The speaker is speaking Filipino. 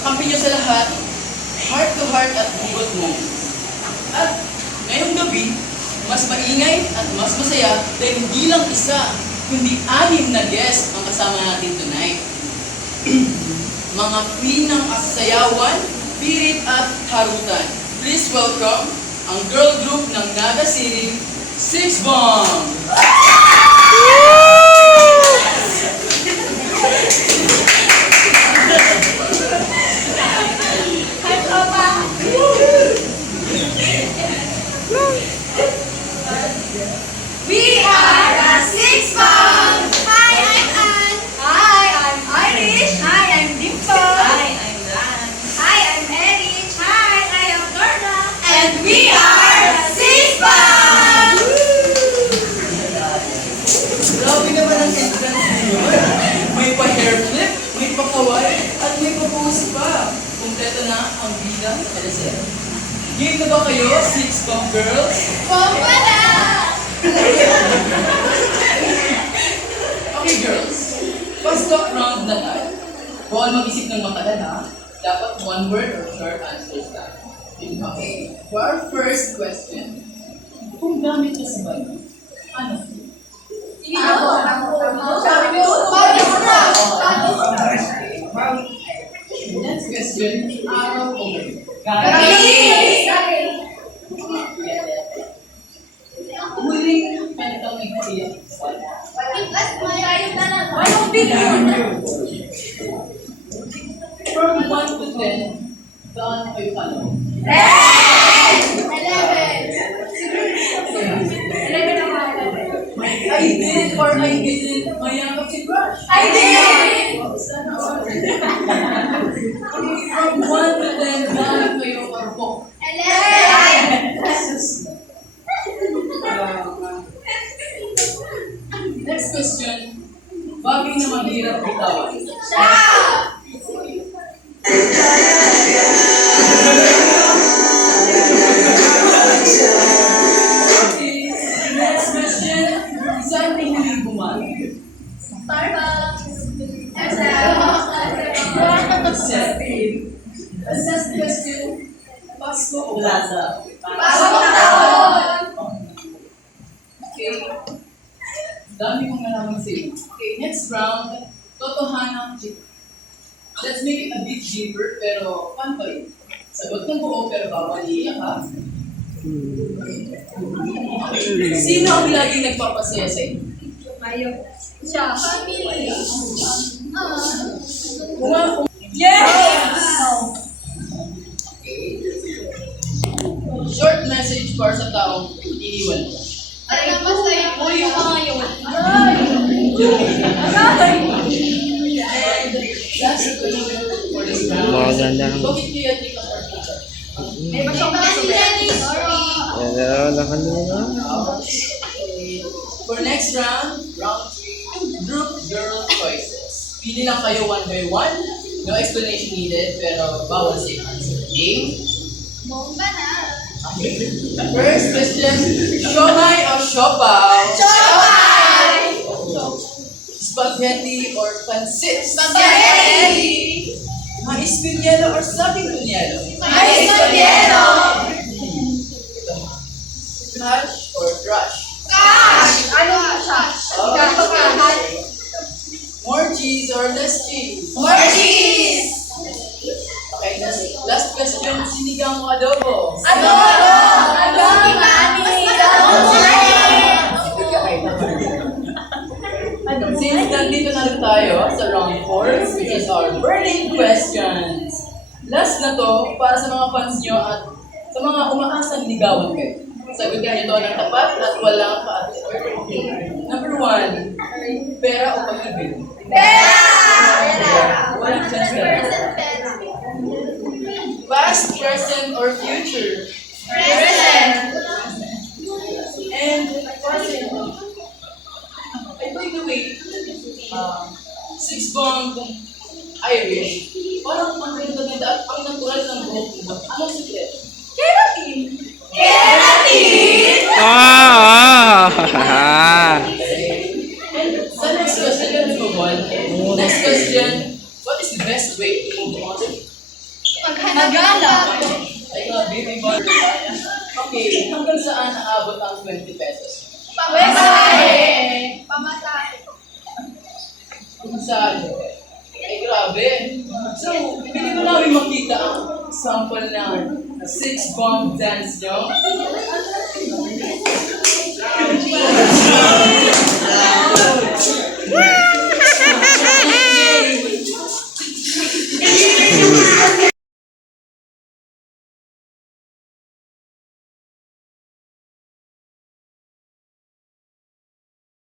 Kampi niyo sa lahat, heart to heart at hugot mo. At ngayong gabi, mas maingay at mas masaya dahil hindi lang isa, kundi 6 na guest ang kasama natin tonight. Mga queen ng sayawan, pirit at harutan. Please welcome ang girl group ng Naga City, Six Bomb! We are the Six Bomb! Hi, I'm Ann. Hi, I'm Irish. Hi, I'm Dimple. Hi, I'm Lan. Hi, I'm Erich. Hi, I am Lorna. And we are the Six Bomb! Grabe naman ang entrance niyo. May pa-hair flip, may pa-kaway, at may pa-pose pa. Kompleto na ang bida sa LSM. Game na ba kayo, Six Bomb Girls? Bomba na! Okay, girls. Fast talk round na tayo. Bawal mag-isip ng matagal ha. Dapat one word or short answers lang. Okay. For our first question, kung gamit ka sa bayo, ano? Next question, araw o gabi? Huling mental experience. From 1 to 10, saan kayo talo? 11 I did or I didn't mayakap si Crush. I did! Sana all. From 1 to 10, saan kayo karpo? 11! Next question, bagay na mahirap bitawan. Okay, next question, saan kayo huling bumalik? Starbucks! Last question, Pasko o Plaza? Pasok taon! Okay. Dami kong nalaman sa'yo. Okay, next round, totohanang chika. Let's make it a bit deeper, pero fun pa rin. Sagot ng buo, pero bawal iiyak ha. Sino ang laging nagpapasaya sa inyo? Siya. Family. Yes! Short message para sa taong iniwan mo. Ay, masaya po yung mga yun. And last question for this round. Maganda. Bakit kaya di ka partita? May masok na si Dennis. For next round, round 3, group girl choices. Pili lang kayo one by one. No explanation needed, pero bawal safe answer. Game? Bomba na. Okay. First question, siomai o siopaw? Siomai! Spaghetti or pancit? Spaghetti! Mais con yelo or saging con yelo? Mais con yelo! Cash or crush? Cash! Ano siya? Okay. More cheese or less cheese? More cheese! Okay, last question, sinigang o adobo? Adobo! Adobo! Since nandito na rin tayo sa round 4, which is our burning questions. Last na to, para sa mga fans nyo at sa mga umaasang ligawan kayo. Sagutin nyo to ng tapat at walang pa-at-effort. Number 1, pera o pag-ibig? Pera! Walang chance ka. Past, present, or future? Present! And present. By the way, Six Bomb Irish, parang ang ganda-ganda at ang natural ng buhok mo. Anong sikret? Keratin! Keratin! And sa next question, let's move on. Next question, what is the best way to move on? Maghanap. Ay, grabe, may bar. Okay, hanggang saan naabot ang 20 pesos? Pamasahe. Pamasahe. Masahe. Ay, grabe. So, hindi mo namin makita ang sample ng 6-bomb dance nyo?